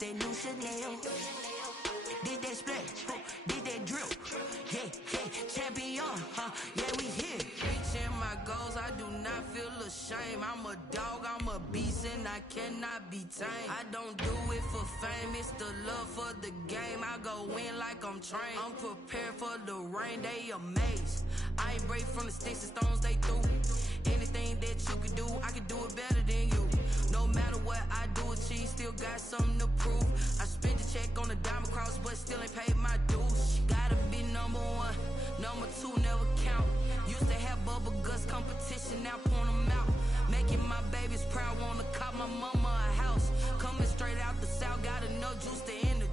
that new Chanel. Did that split, did that drip. Yeah, champion, yeah, we here. Reaching my goals, I do not feel ashamed. I'm a dog, I'm a beast, and I cannot be tamed. I don't do it for fame, it's the love for the game. I go in like I'm trained. I'm prepared for the rain, they amazed. I ain't break from the sticks and stones they threw. Anything that you can do, I can do it better than you. No matter what I do, achieve, still got something to prove. I spent the check on the diamond cross, but still ain't paid my dues. Gotta be number one, number two never count. Used to have bubble guts competition, now point them out. Making my babies proud, wanna cop my mama a house. Coming straight out the south, got enough juice to end the.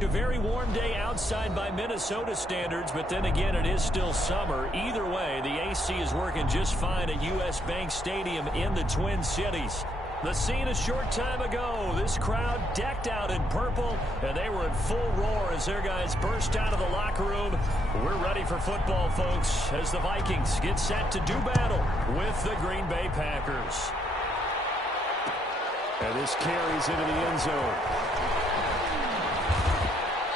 A very warm day outside by Minnesota standards, but then again, it is still summer. Either way, the AC is working just fine at U.S. Bank Stadium in the Twin Cities. The scene a short time ago, this crowd decked out in purple, and they were in full roar as their guys burst out of the locker room. We're ready for football, folks, as the Vikings get set to do battle with the Green Bay Packers. And this carries into the end zone.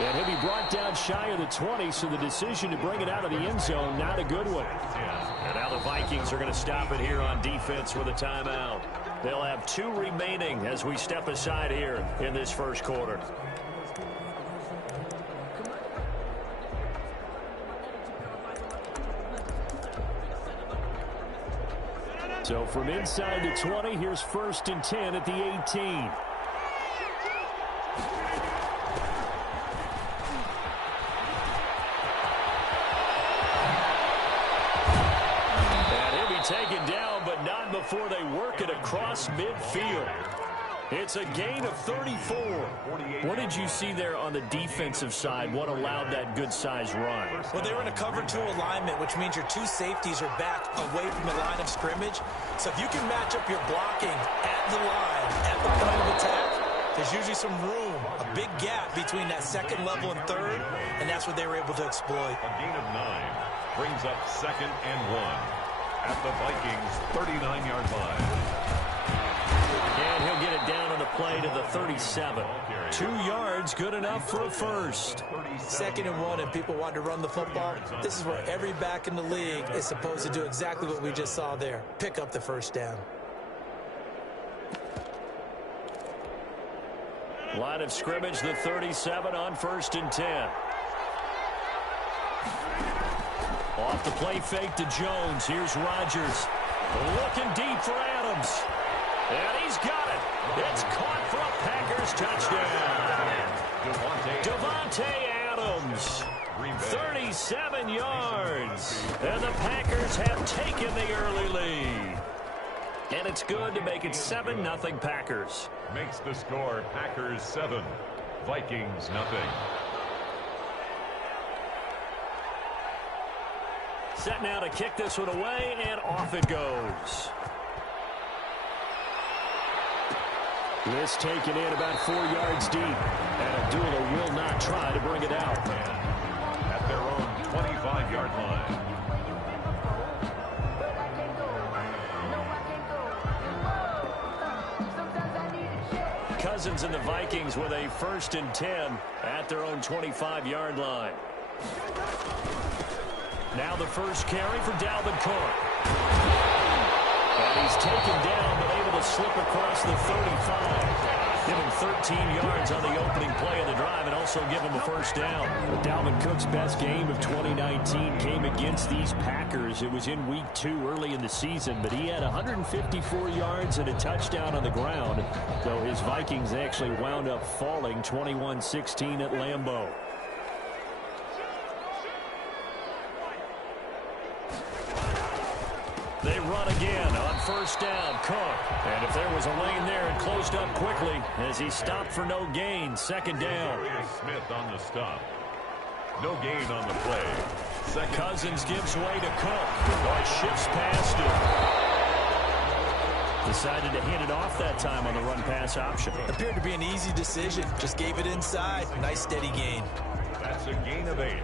And he'll be brought down shy of the 20, so the decision to bring it out of the end zone, not a good one. And now the Vikings are going to stop it here on defense with a timeout. They'll have 2 remaining as we step aside here in this first quarter. So from inside the 20, here's 1st and 10 at the 18. Taken down, but not before they work it across midfield. It's a gain of 34. What did you see there on the defensive side? What allowed that good-sized run? Well, they were in a cover 2 alignment, which means your 2 safeties are back away from the line of scrimmage. So if you can match up your blocking at the line, at the point of attack, there's usually some room, a big gap between that second level and third, and that's what they were able to exploit. A gain of 9 brings up 2nd and 1. At the Vikings' 39-yard line. And he'll get it down on the play to the 37. 2 yards, good enough for a first. 2nd and 1, and people want to run the football. This is where every back in the league is supposed to do exactly what we just saw there. Pick up the first down. Line of scrimmage, the 37 on 1st and 10. Off the play fake to Jones. Here's Rodgers. Looking deep for Adams. And he's got it. It's caught for a Packers touchdown. Devontae Adams. 37 yards. And the Packers have taken the early lead. And it's good to make it 7-0 Packers. Makes the score Packers 7, Vikings 0. Set now to kick this one away, and off it goes. This taken in about 4 yards deep. And Abdullah will not try to bring it out. At their own 25-yard line. Cousins and the Vikings with a 1st and 10 at their own 25-yard line. Now the first carry for Dalvin Cook. And he's taken down, but able to slip across the 35. Give him 13 yards on the opening play of the drive and also give him a first down. Dalvin Cook's best game of 2019 came against these Packers. It was in week 2 early in the season, but he had 154 yards and a touchdown on the ground, though his Vikings actually wound up falling 21-16 at Lambeau. They run again on first down. Cook. And if there was a lane there, it closed up quickly as he stopped for no gain. 2nd down. Smith on the stop. No gain on the play. Cousins gives way to Cook. Shifts past him. Decided to hand it off that time on the run-pass option. Appeared to be an easy decision. Just gave it inside. Nice steady gain. That's a gain of 8.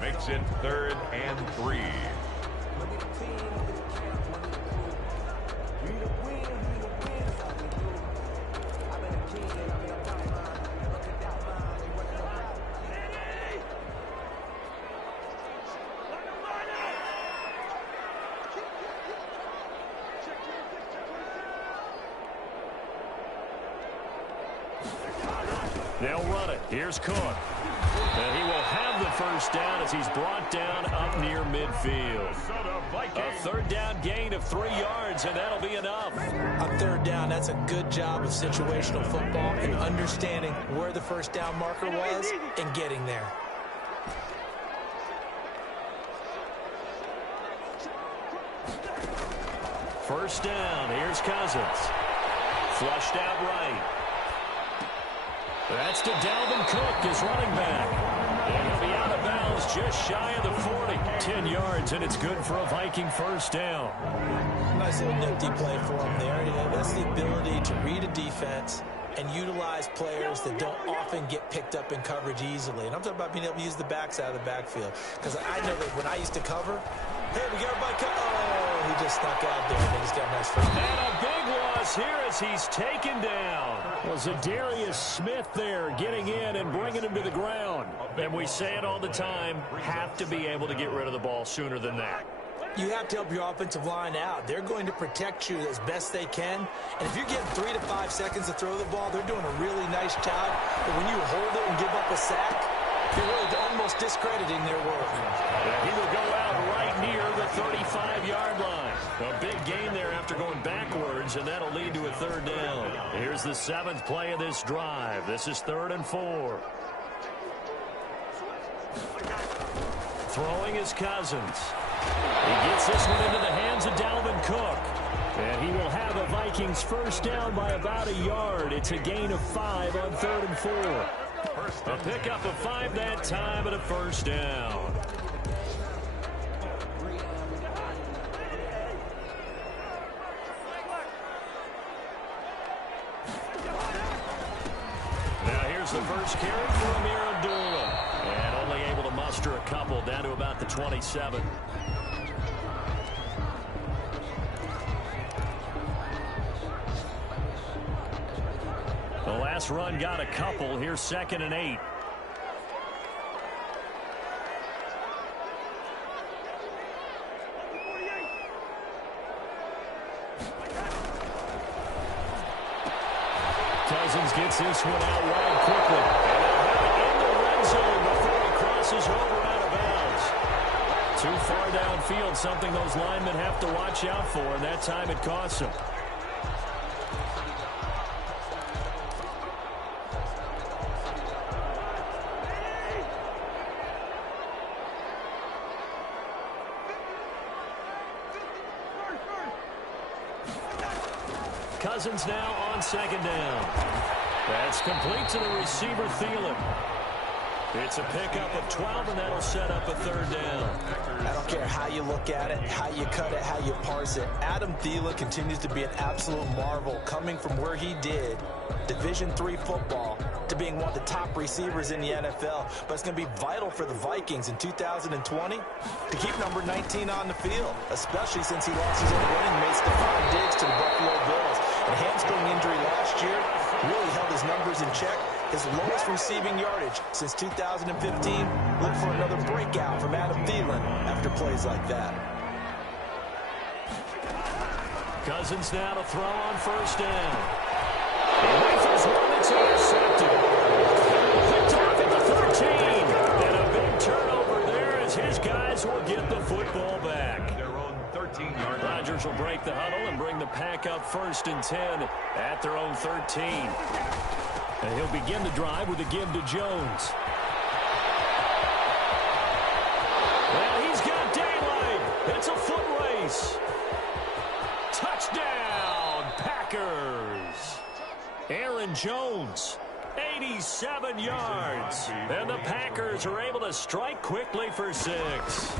Makes it 3rd and 3. They'll run it. Here's Cook. And he will have the first down as he's brought down up near midfield. A third down gain of 3 yards, and that'll be enough. On third down, that's a good job of situational football and understanding where the first down marker was and getting there. First down. Here's Cousins. Flushed out right. That's to Dalvin Cook, his running back. And he'll be out of bounds just shy of the 40. 10 yards, and it's good for a Viking first down. Nice little nifty play for him there. That's the ability to read a defense and utilize players that don't often get picked up in coverage easily. And I'm talking about being able to use the backside of the backfield. Because I know that when I used to cover, hey, we got everybody cover. Oh, he just snuck out there, and he just got a nice first down. And a big loss here as he's taken down. Was Zadarius Smith there getting in and bringing him to the ground. And we say it all the time, have to be able to get rid of the ball sooner than that. You have to help your offensive line out. They're going to protect you as best they can. And if you're getting 3 to 5 seconds to throw the ball, they're doing a really nice job. But when you hold it and give up a sack, you're really almost discrediting their work. He will go out right near the 35-yard line. A big gain there after going backwards, and that'll lead to a third down. Here's the 7th play of this drive. This is 3rd and 4. Throwing is Cousins. He gets this one into the hands of Dalvin Cook. And he will have a Vikings first down by about a yard. It's a gain of 5 on 3rd and 4. A pickup of 5 that time and a first down. Now here's the first carry for Amir Abdullah. And only able to muster a couple down to about the 27. The last run got a couple. Here's 2nd and 8. Cousins gets this one out wide quickly. And they'll have it in the red zone before he crosses over out of bounds. Too far downfield, something those linemen have to watch out for, and that time it costs them. Cousins now on 2nd down. That's complete to the receiver, Thielen. It's a pickup of 12, and that'll set up a 3rd down. I don't care how you look at it, how you cut it, how you parse it. Adam Thielen continues to be an absolute marvel, coming from where he did, Division III football, to being one of the top receivers in the NFL. But it's going to be vital for the Vikings in 2020 to keep number 19 on the field, especially since he lost his own running mate, Stephon Diggs, to the Buffalo Bills. And hamstring injury last year really held his numbers in check. His lowest receiving yardage since 2015. Look for another breakout from Adam Thielen after plays like that. Cousins now to throw on 1st down. He rifles one that's intercepted. Picked off at the 13. And a big turnover there as his guys will get the football back. Their own 13-yard line. Rodgers will break the huddle and bring the pack up 1st and 10 at their own 13. And he'll begin the drive with a give to Jones. Well, he's got daylight. It's a foot race. Touchdown, Packers. Aaron Jones, 87 yards. And the Packers are able to strike quickly for 6.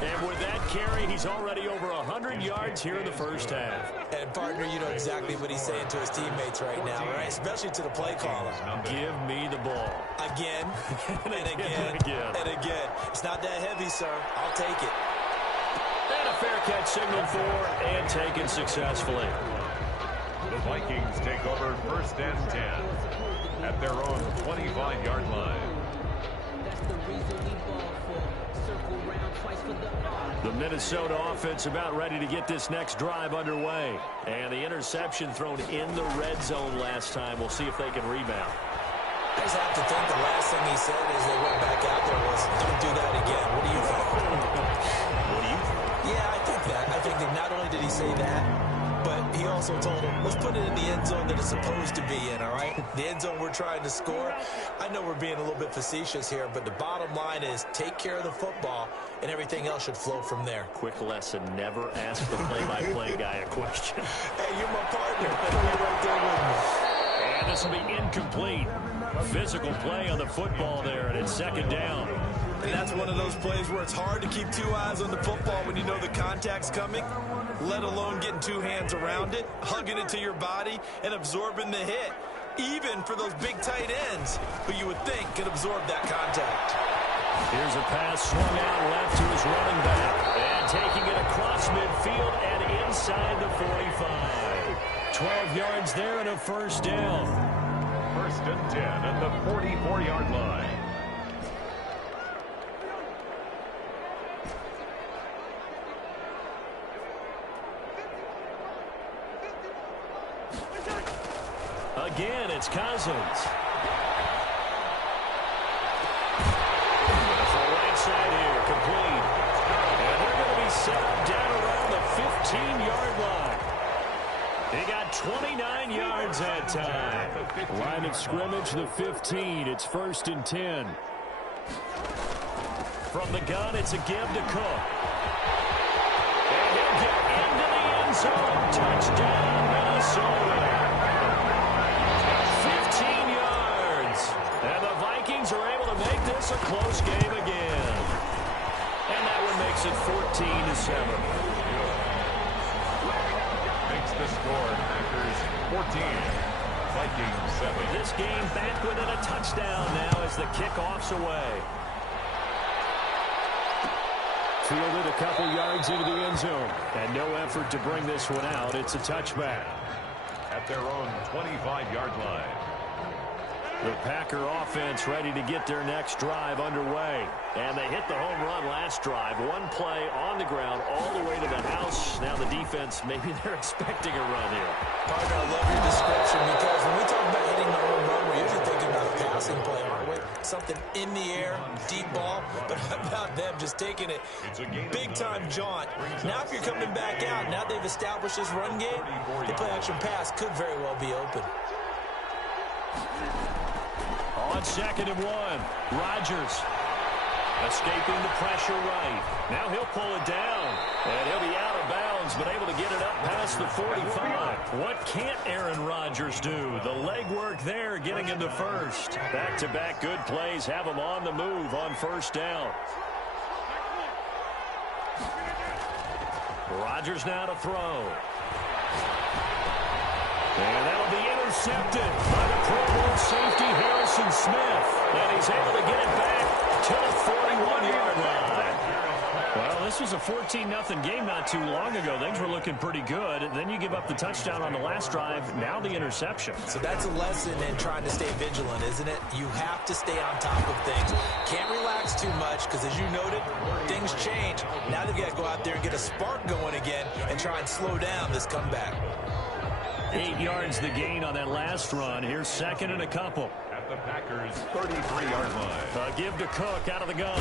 And with that carry, he's already over 100 yards here in the first half. And, partner, you know exactly what he's saying to his teammates right now, right? Especially to the play caller. Give me the ball. Again, and again, and again. It's not that heavy, sir. I'll take it. And a fair catch signaled for and taken successfully. The Vikings take over 1st and 10 at their own 25-yard line. The Minnesota offense about ready to get this next drive underway. And the interception thrown in the red zone last time. We'll see if they can rebound. I just have to think the last thing he said as they went back out there was, don't do that again. What do you think? What do you think? Yeah, I think that. I think that not only did he say that, but he also told him, let's put it in the end zone that it's supposed to be in, all right? The end zone we're trying to score. I know we're being a little bit facetious here, but the bottom line is take care of the football, and everything else should flow from there. Quick lesson, never ask the play-by-play guy a question. Hey, you're my partner. You're right there with me. And this will be incomplete. Physical play on the football there, and it's second down. And that's one of those plays where it's hard to keep two eyes on the football when you know the contact's coming, let alone getting two hands around it, hugging it to your body, and absorbing the hit, even for those big tight ends who you would think could absorb that contact. Here's a pass swung out left to his running back, and taking it across midfield and inside the 45. 12 yards there and a first down. First and 10 at the 44-yard line. Again, it's Cousins. For right side here, complete. And they're going to be set up down around the 15-yard line. He got 29 yards that time. Line of scrimmage, the 15. It's first and 10. From the gun, it's a give to Cook. And he'll get into the end zone. Touchdown, Minnesota. 15 yards. And the Vikings are able to make this a close game again. And that one makes it 14-7. Makes the score Packers 14, Vikings 7. This game back within a touchdown now as the kickoff's away. Fielded a couple yards into the end zone. And no effort to bring this one out. It's a touchback. At their own 25-yard line. The Packer offense ready to get their next drive underway. And they hit the home run last drive. One play on the ground all the way to the house. Now the defense, maybe they're expecting a run here. Partner, I love your description because when we talk about hitting the home run, we're usually thinking about a passing play, aren't we? Something in the air, deep ball. But how about them just taking it big-time jaunt? Now if you're coming back out, now they've established this run game, the play-action pass could very well be open. On second and one, Rodgers escaping the pressure right. Now he'll pull it down, and he'll be out of bounds, but able to get it up past the 45. What can't Aaron Rodgers do? The legwork there getting him to first. Back-to-back good plays have him on the move on first down. Rodgers now to throw. And that'll be intercepted by the Pro Bowl safety Harrison Smith. And he's able to get it back to the 41-yard line. Well, this was a 14-0 game not too long ago. Things were looking pretty good. And then you give up the touchdown on the last drive. Now the interception. So that's a lesson in trying to stay vigilant, isn't it? You have to stay on top of things. Can't relax too much because, as you noted, things change. Now they've got to go out there and get a spark going again and try and slow down this comeback. 8 yards the gain on that last run. Here's second and a couple. At the Packers' 33-yard line. A give to Cook out of the gun.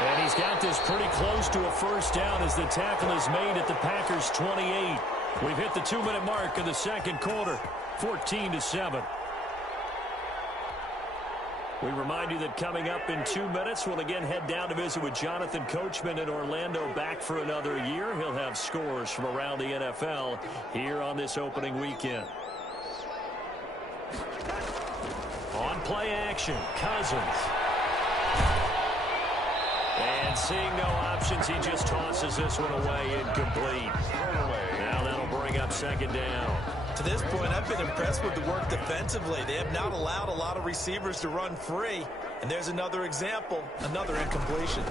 And he's got this pretty close to a first down as the tackle is made at the Packers' 28. We've hit the 2-minute mark of the second quarter. 14-7. We remind you that coming up in 2 minutes, we'll again head down to visit with Jonathan Coachman in Orlando, back for another year. He'll have scores from around the NFL here on this opening weekend. On play action, Cousins. And seeing no options, he just tosses this one away, incomplete. Now that'll bring up second down. To this point, I've been impressed with the work defensively. They have not allowed a lot of receivers to run free. And there's another example, another incompletion.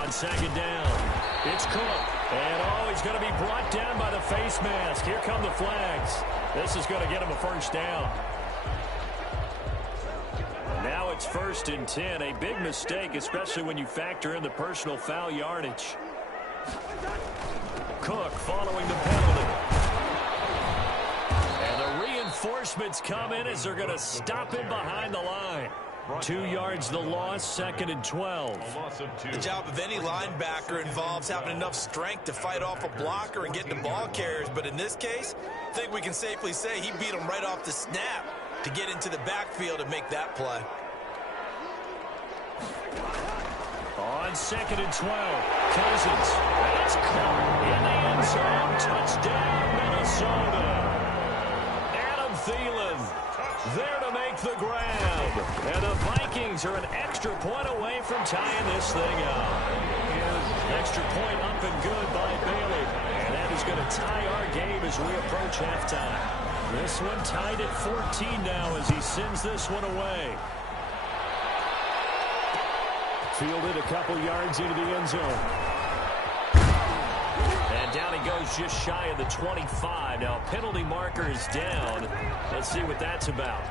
On second down, it's Cook. And, he's going to be brought down by the face mask. Here come the flags. This is going to get him a first down. Now it's first and 10. A big mistake, especially when you factor in the personal foul yardage. Cook following the penalty. reinforcements come in as they're going to stop him behind the line. 2 yards the loss, 2nd and 12. The job of any linebacker involves having enough strength to fight off a blocker and get the ball carriers. But in this case, I think we can safely say he beat him right off the snap to get into the backfield and make that play. On 2nd and 12, Cousins. That's caught in the end zone. Touchdown, Minnesota. Adam Thielen there to make the grab. And the Vikings are an extra point away from tying this thing up. Extra point up and good by Bailey. And that is going to tie our game as we approach halftime. This one tied at 14 now as he sends this one away. Fielded a couple yards into the end zone. And down he goes just shy of the 25. Now penalty marker is down. Let's see what that's about.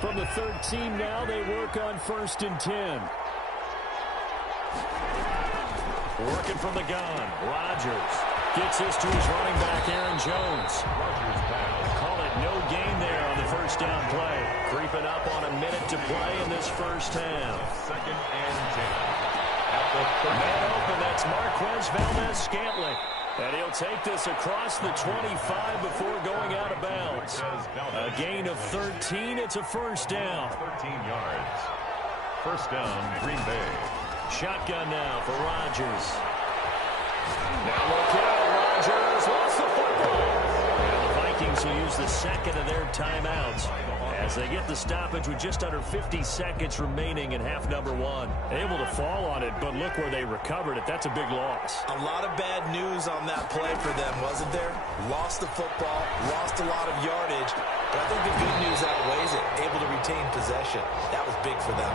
From the 13 now, they work on 1st and 10. Working from the gun. Rodgers gets this to his running back, Aaron Jones. Call it no gain there on the first down play. Creeping up on a minute to play in this first half. 2nd and 10. Man open, that's Marquez Valdez-Scantling. And he'll take this across the 25 before going out of bounds. A gain of 13. It's a first down. 13 yards. First down, Green Bay. Shotgun now for Rodgers. Now look out, Rodgers lost the football. And the Vikings will use the second of their timeouts as they get the stoppage with just under 50 seconds remaining in half number 1. Able to fall on it, but look where they recovered it. That's a big loss. A lot of bad news on that play for them, wasn't there? Lost the football, lost a lot of yardage, but I think the good news outweighs it. Able to retain possession. That was big for them.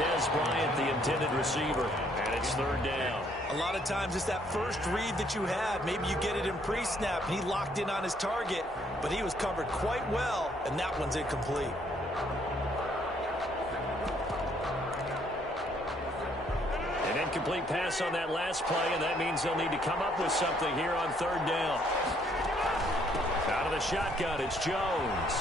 Dez Bryant, the intended receiver, and it's 3rd down. A lot of times it's that first read that you had. Maybe you get it in pre-snap, and he locked in on his target, but he was covered quite well, and that one's incomplete. An incomplete pass on that last play, and that means they'll need to come up with something here on 3rd down. Out of the shotgun, it's Jones.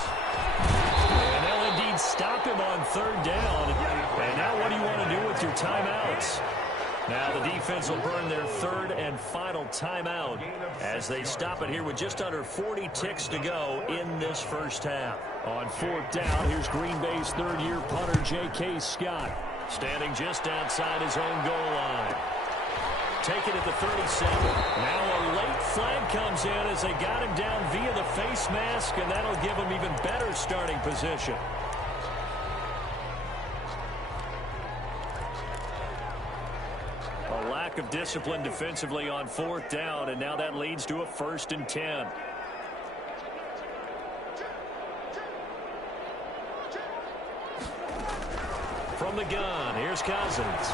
And they'll indeed stop him on 3rd down. And now what do you want to do with your timeouts? Now the defense will burn their 3rd and final timeout as they stop it here with just under 40 ticks to go in this first half. On 4th down, here's Green Bay's 3rd-year punter, J.K. Scott, standing just outside his own goal line. Take it at the 37. Now a late flag comes in as they got him down via the face mask, and that'll give him even better starting position. A lack of discipline defensively on 4th down, and now that leads to a 1st and 10. From the gun, here's Cousins.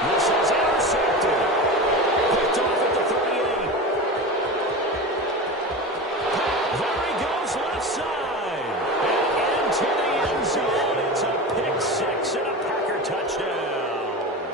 This is intercepted. Picked off at the 38. There he goes left side. And into the end zone. It's a pick 6 and a Packer touchdown.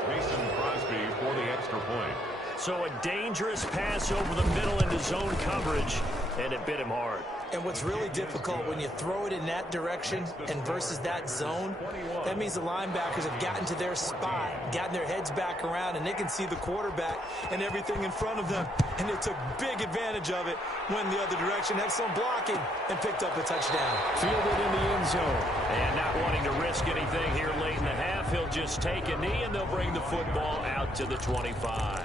Mason Crosby for the extra point. So a dangerous pass over the middle into zone coverage, and it bit him hard. And what's really difficult when you throw it in that direction and versus that zone, that means the linebackers have gotten to their spot, gotten their heads back around, and they can see the quarterback and everything in front of them. And they took big advantage of it, went the other direction, had some blocking, and picked up a touchdown. Fielded in the end zone. And not wanting to risk anything here late in the half, he'll just take a knee, and they'll bring the football out to the 25.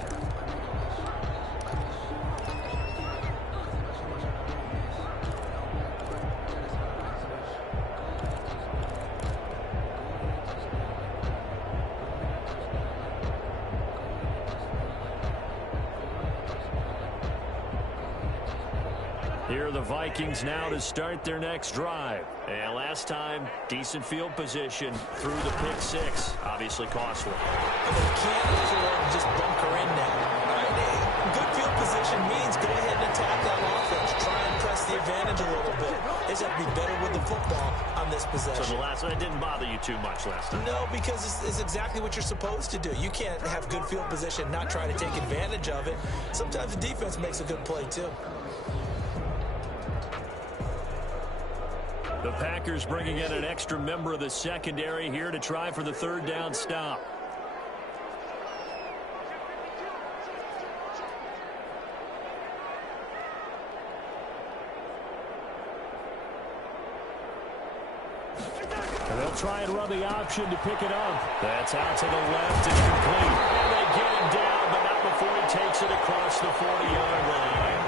Here are the Vikings now to start their next drive. And last time, decent field position through the pick 6. Obviously costly. And they can't afford to just bunker in now. All right, good field position means go ahead and attack that offense. Try and press the advantage a little bit. They just have to be better with the football on this possession. So the last one, it didn't bother you too much last time? No, because it's exactly what you're supposed to do. You can't have good field position, not try to take advantage of it. Sometimes the defense makes a good play, too. The Packers bringing in an extra member of the secondary here to try for the third down stop. And they'll try and run the option to pick it up. That's out to the left and complete. And they get him down, but not before he takes it across the 40-yard line.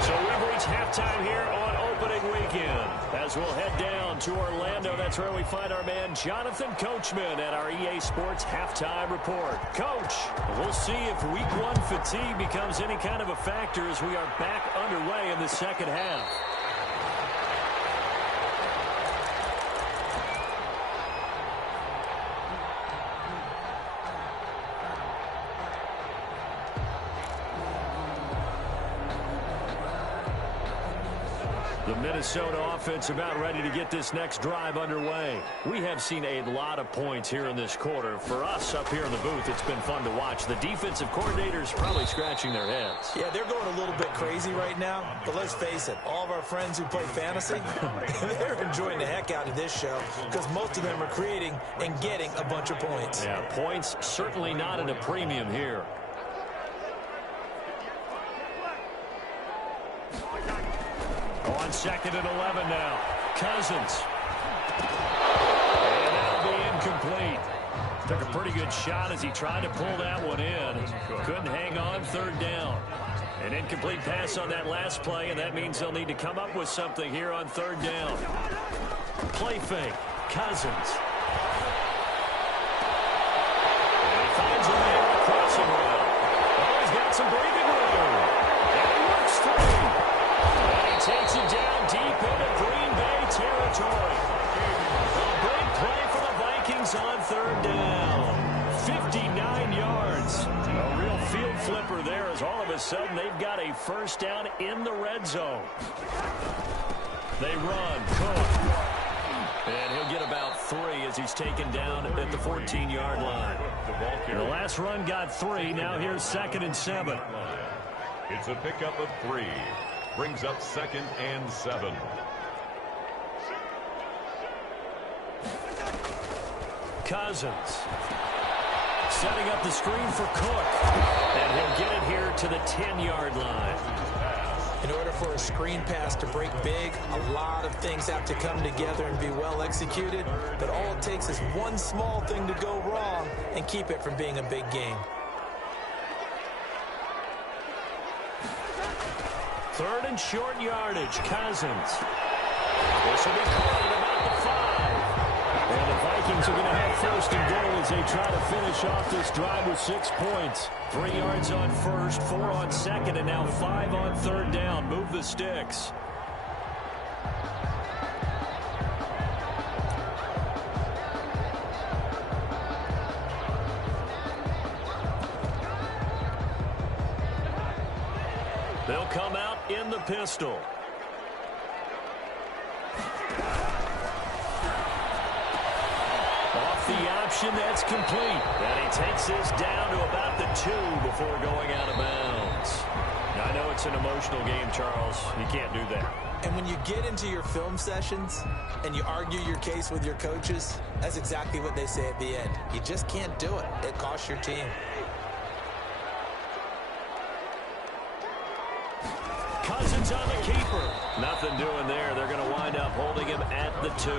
So we've reached halftime here on opening weekend. As we'll head down to Orlando, that's where we find our man Jonathan Coachman at our EA Sports Halftime Report. Coach, we'll see if Week 1 fatigue becomes any kind of a factor as we are back underway in the second half. The Minnesota offense about ready to get this next drive underway. We have seen a lot of points here in this quarter. For us up here in the booth, it's been fun to watch. The defensive coordinators probably scratching their heads. Yeah, they're going a little bit crazy right now. But let's face it, all of our friends who play fantasy, they're enjoying the heck out of this show because most of them are creating and getting a bunch of points. Yeah, points certainly not at a premium here. On 2nd and 11 now. Cousins. And that'll be incomplete. Took a pretty good shot as he tried to pull that one in. Couldn't hang on, third down. An incomplete pass on that last play, and that means they'll need to come up with something here on third down. Play fake. Cousins. And he finds a man on the crossing route. Oh, he's got some breathing room. And he works through. And he takes it down deep into Green Bay territory. A big play for the Vikings on third down. 59 yards. A real field flipper there as all of a sudden they've got a first down in the red zone. They run. Cook. And he'll get about 3 as he's taken down at the 14-yard line. The last run got 3. Now here's 2nd and 7. It's a pickup of 3. Brings up 2nd and 7. Cousins. Setting up the screen for Cook. And he'll get it here to the 10-yard line. In order for a screen pass to break big, a lot of things have to come together and be well executed. But all it takes is one small thing to go wrong and keep it from being a big game. 3rd and short yardage. Cousins. This will be caught at about the 5. And the Vikings are going to have 1st and goal as they try to finish off this drive with 6 points. 3 yards on 1st, 4 on 2nd, and now 5 on 3rd down. Move the sticks. They'll come out in the pistol. Off the option, that's complete. And he takes this down to about the 2 before going out of bounds. Now, I know it's an emotional game, Charles. You can't do that. And when you get into your film sessions and you argue your case with your coaches, that's exactly what they say at the end. You just can't do it. It costs your team. Cousins on the keeper. Nothing doing there. They're going to wind up holding him at the 2.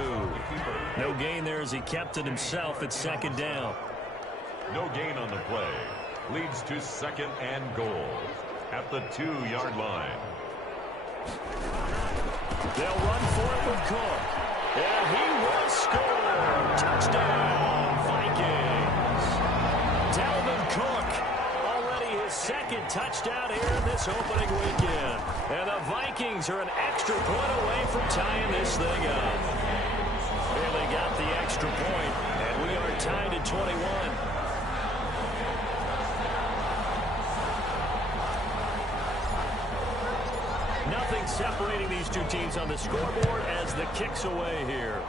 No gain there as he kept it himself at 2nd down. No gain on the play. Leads to 2nd and goal at the 2-yard line. They'll run for it with Cook. And he will score. Touchdown, Vikings. Dalvin Cook. Already his 2nd touchdown here in this opening weekend. And the Vikings are an extra point away from tying this thing up. And they got the extra point, and we are tied at 21. Nothing separating these two teams on the scoreboard as the kick's away here.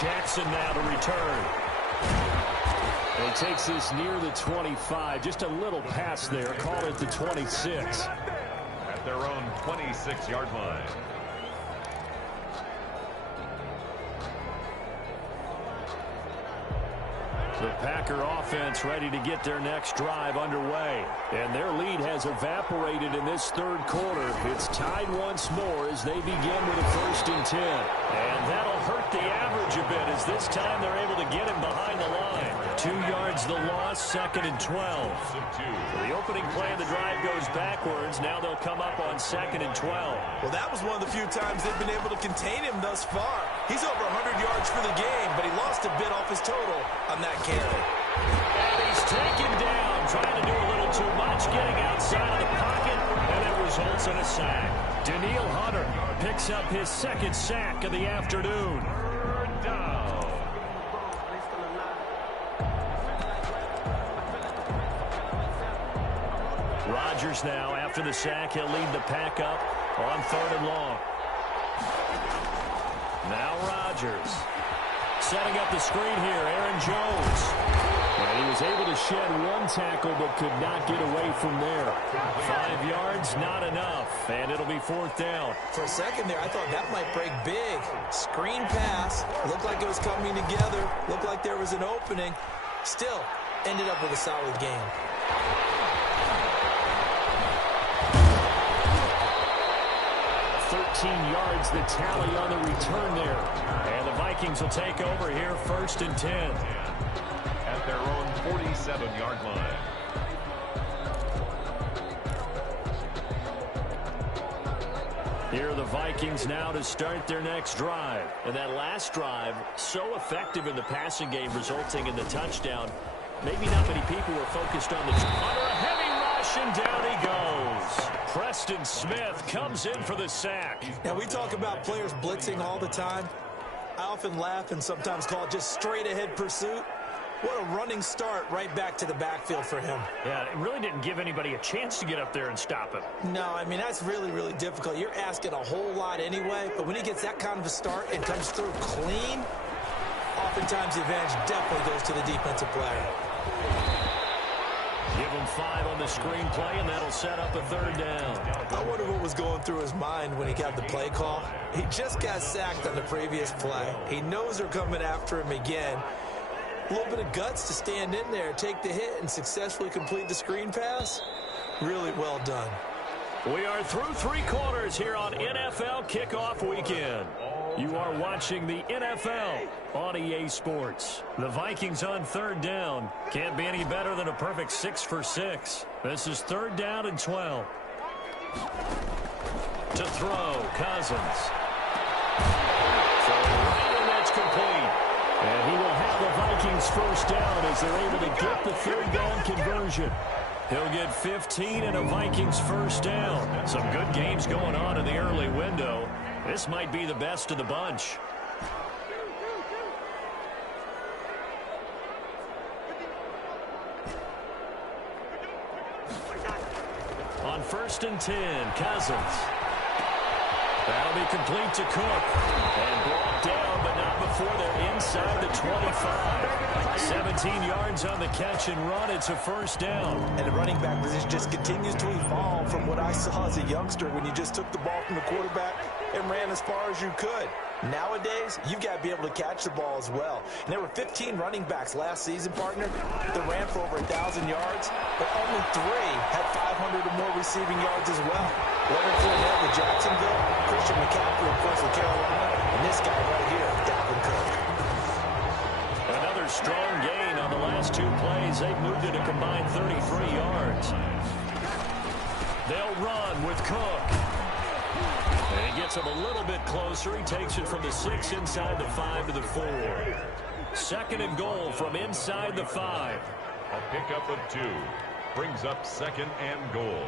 Jackson now to return. And he takes this near the 25. Just a little pass there. Call it the 26. At their own 26-yard line. The Packer offense ready to get their next drive underway. And their lead has evaporated in this third quarter. It's tied once more as they begin with a 1st and 10. And that'll hurt the average a bit as this time they're able to get him behind the line. 2 yards the loss, 2nd and 12. The opening play of the drive goes backwards. Now they'll come up on 2nd and 12. Well, that was one of the few times they've been able to contain him thus far. He's over 100 yards for the game, but he lost a bit off his total on that carry. And he's taken down, trying to do a little too much, getting outside of the pocket, and it results in a sack. Danielle Hunter picks up his 2nd sack of the afternoon. Third down. Rodgers now, after the sack, he'll lead the pack up on 3rd and long. Now Rodgers. Setting up the screen here, Aaron Jones. And he was able to shed 1 tackle but could not get away from there. 5 yards, not enough, and it'll be 4th down. For a second there, I thought that might break big. Screen pass. Looked like it was coming together. Looked like there was an opening. Still, ended up with a solid game. 13 yards the tally on the return there. And the Vikings will take over here, 1st and 10. At their own 47-yard line. Here are the Vikings now to start their next drive. And that last drive, so effective in the passing game, resulting in the touchdown. Maybe not many people were focused on the under a heavy rush, and down he goes. Preston Smith comes in for the sack. Now, we talk about players blitzing all the time. I often laugh and sometimes call it just straight-ahead pursuit. What a running start right back to the backfield for him. Yeah, it really didn't give anybody a chance to get up there and stop him. No, I mean, that's really, really difficult. You're asking a whole lot anyway, but when he gets that kind of a start and comes through clean, oftentimes the advantage definitely goes to the defensive player. Give him 5 on the screenplay, and that'll set up a 3rd down. I wonder what was going through his mind when he got the play call. He just got sacked on the previous play. He knows they're coming after him again. A little bit of guts to stand in there, take the hit, and successfully complete the screen pass. Really well done. We are through 3 quarters here on NFL Kickoff Weekend. You are watching the NFL on EA Sports. The Vikings on 3rd down. Can't be any better than a perfect 6 for 6. This is 3rd down and 12. To throw, Cousins. Right, and that's complete. And he will have the Vikings 1st down as they're able to get the 3rd down conversion. He'll get 15 and a Vikings 1st down. Some good games going on in the early window. This might be the best of the bunch. On 1st and 10, Cousins. That'll be complete to Cook. And brought down, but not before they're inside the 25. 17 yards on the catch and run. It's a 1st down. And the running back position just continues to evolve from what I saw as a youngster when you just took the ball from the quarterback and ran as far as you could. Nowadays, you've got to be able to catch the ball as well. And there were 15 running backs last season, partner, that ran for over 1,000 yards, but only 3 had 500 or more receiving yards as well. Leonard Fournette with Jacksonville, Christian McCaffrey, of course, with Carolina, and this guy right here, Dalvin Cook. Another strong gain on the last 2 plays. They've moved it a combined 33 yards. They'll run with Cook. And he gets him a little bit closer. He takes it from the 6 inside the 5 to the 4. 2nd and goal from inside the 5. A pickup of 2 brings up 2nd and goal.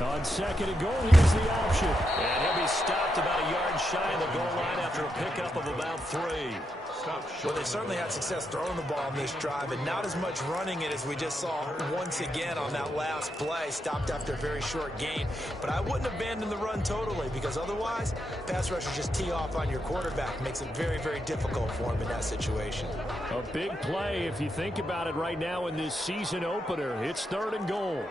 On second and goal, here's the option. And he'll be stopped about a yard shy of the goal line after a pickup of about 3. Well, they certainly had success throwing the ball on this drive, and not as much running it as we just saw once again on that last play. Stopped after a very short gain. But I wouldn't abandon the run totally, because otherwise, pass rushers just tee off on your quarterback. Makes it very, very difficult for him in that situation. A big play if you think about it right now in this season opener. It's 3rd and goal.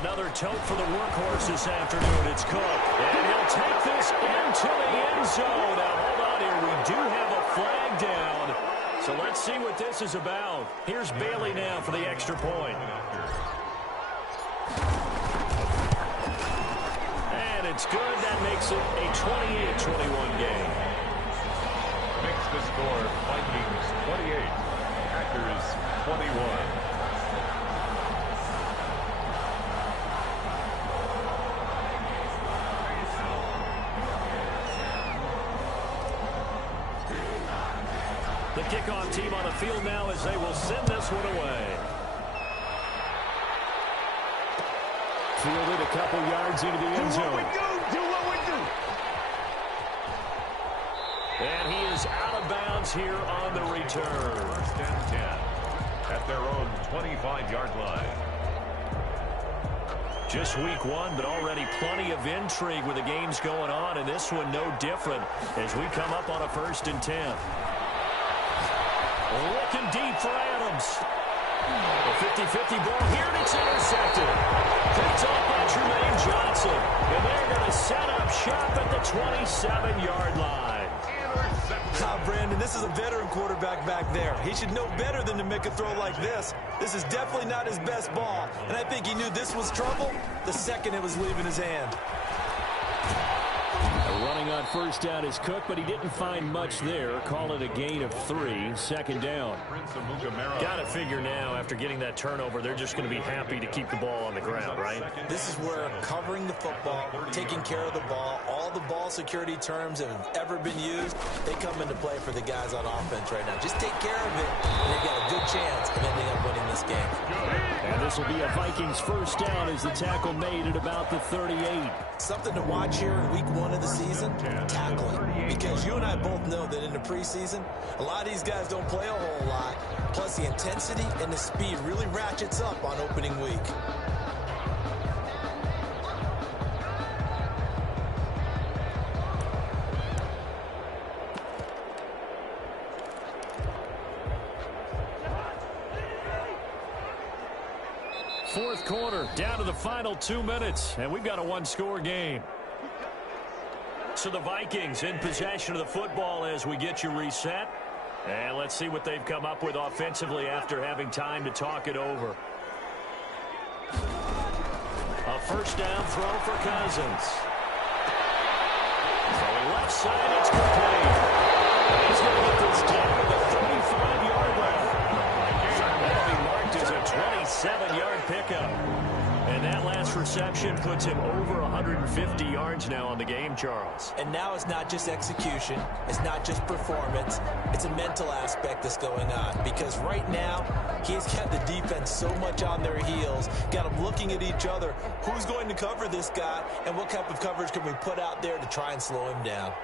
Another tote for the workhorse this afternoon. It's Cook. And he'll take this into the end zone. Now, hold on here. We do have a flag down. So let's see what this is about. Here's Bailey now for the extra point. And it's good. That makes it a 28-21 game. Makes the score Vikings 28, Packers 21. The kickoff team on the field now as they will send this one away. Fielded a couple yards into the end zone. Do what we do. And he is out of bounds here on the return. 1st and 10 at their own 25-yard line. Just week 1, but already plenty of intrigue with the games going on, and this one no different as we come up on a 1st and 10. Looking deep for Adams. A 50-50 ball here, and it's intercepted. Picked off by Tremaine Johnson. And they're going to set up shop at the 27-yard line. Brandon, this is a veteran quarterback back there. He should know better than to make a throw like this. This is definitely not his best ball. And I think he knew this was trouble the second it was leaving his hand. Running on 1st down is Cook, but he didn't find much there. Call it a gain of 3. 2nd down. Got to figure now, after getting that turnover, they're just going to be happy to keep the ball on the ground, right? This is where covering the football, taking care of the ball, all the ball security terms that have ever been used, they come into play for the guys on offense right now. Just take care of it, and they've got a good chance of ending up winning this game. And this will be a Vikings 1st down as the tackle made at about the 38. Something to watch here in week 1 of the season, tackling. Because you and I both know that in the preseason, a lot of these guys don't play a whole lot. Plus the intensity and the speed really ratchets up on opening week. Fourth quarter, down to the final 2 minutes, and we've got a 1-score game. So the Vikings in possession of the football as we get you reset. And let's see what they've come up with offensively after having time to talk it over. A 1st down throw for Cousins. From left side, it's complete. He's going to get this down to the 35-yard line. That'll be marked as a 27-yard pickup. And that last reception puts him over 150 yards now on the game, Charles. And now it's not just execution. It's not just performance. It's a mental aspect that's going on. Because right now, he's got the defense so much on their heels, got them looking at each other. Who's going to cover this guy, and what type of coverage can we put out there to try and slow him down?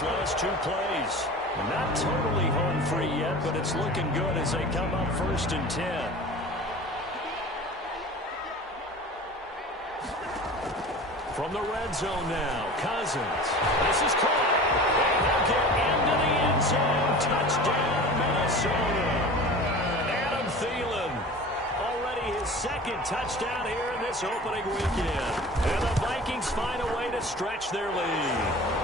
Last 2 plays. Not totally home free yet, but it's looking good as they come up 1st and 10. From the red zone now, Cousins. This is caught. And they'll get into the end zone. Touchdown, Minnesota. Adam Thielen. Already his 2nd touchdown here in this opening weekend. And the Vikings find a way to stretch their lead.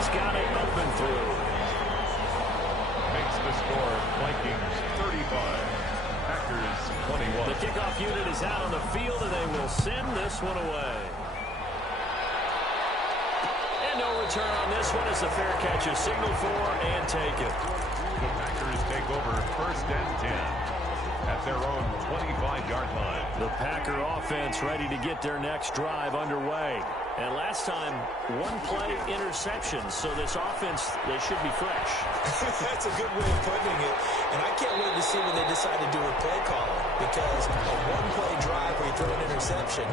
He's got it up and through. Makes the score Vikings 35, Packers 21. The kickoff unit is out on the field, and they will send this one away. And no return on this one as the fair catch is signaled for and taken. The Packers take over 1st and 10. at their own 25-yard line. The Packer offense ready to get their next drive underway. And last time, one play interception, so this offense, they should be fresh. That's a good way of putting it. And I can't wait to see what they decide to do with play calling, because a one-play drive where you throw an interception,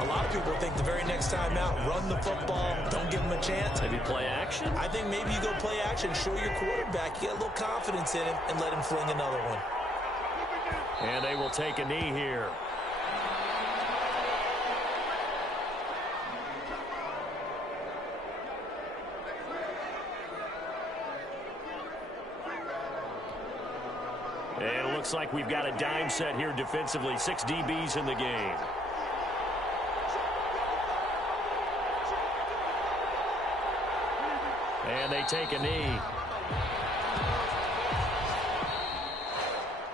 a lot of people think the very next time out, run the football, don't give them a chance. Maybe play action? I think maybe you go play action, show your quarterback, you get a little confidence in him, and let him fling another one. And they will take a knee here. And it looks like we've got a dime set here defensively. 6 DBs in the game. And they take a knee.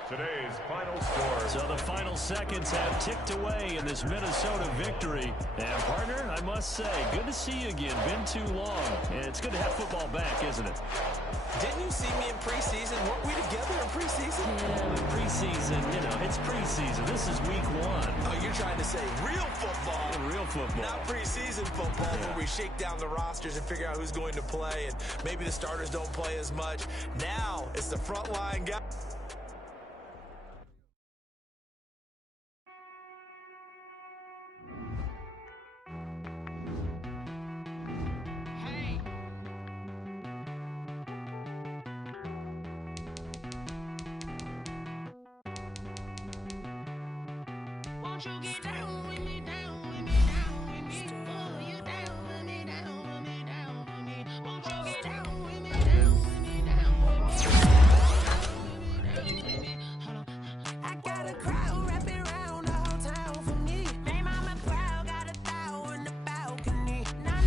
Today's final score. So the final seconds have ticked away in this Minnesota victory. And, partner, I must say, good to see you again. Been too long. And it's good to have football back, isn't it? Didn't you see me in preseason? Weren't we together in preseason? Yeah, but preseason, it's preseason. This is week 1. Oh, you're trying to say real football. Yeah, real football. Not preseason football where we shake down the rosters and figure out who's going to play, and maybe the starters don't play as much. Now it's the frontline guy. Won't you get down with me, down with me, down with me? Oh, you down with me, down with me, down with me. Won't you get down with me, down with me, down with me? Hold on. I got a crowd wrapping around the whole town for me. Name mama proud, got a thou in the balcony. Nah, I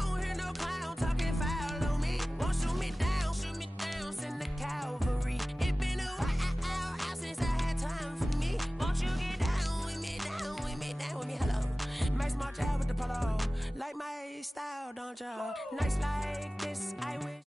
don't hear no clown talking foul on me. Won't shoot me down, send the cavalry. It been a while since I had time for me. Won't you get down with me, down with me, hello. Max March out with the polo. Like my style, don't you? Nice like this, I wish.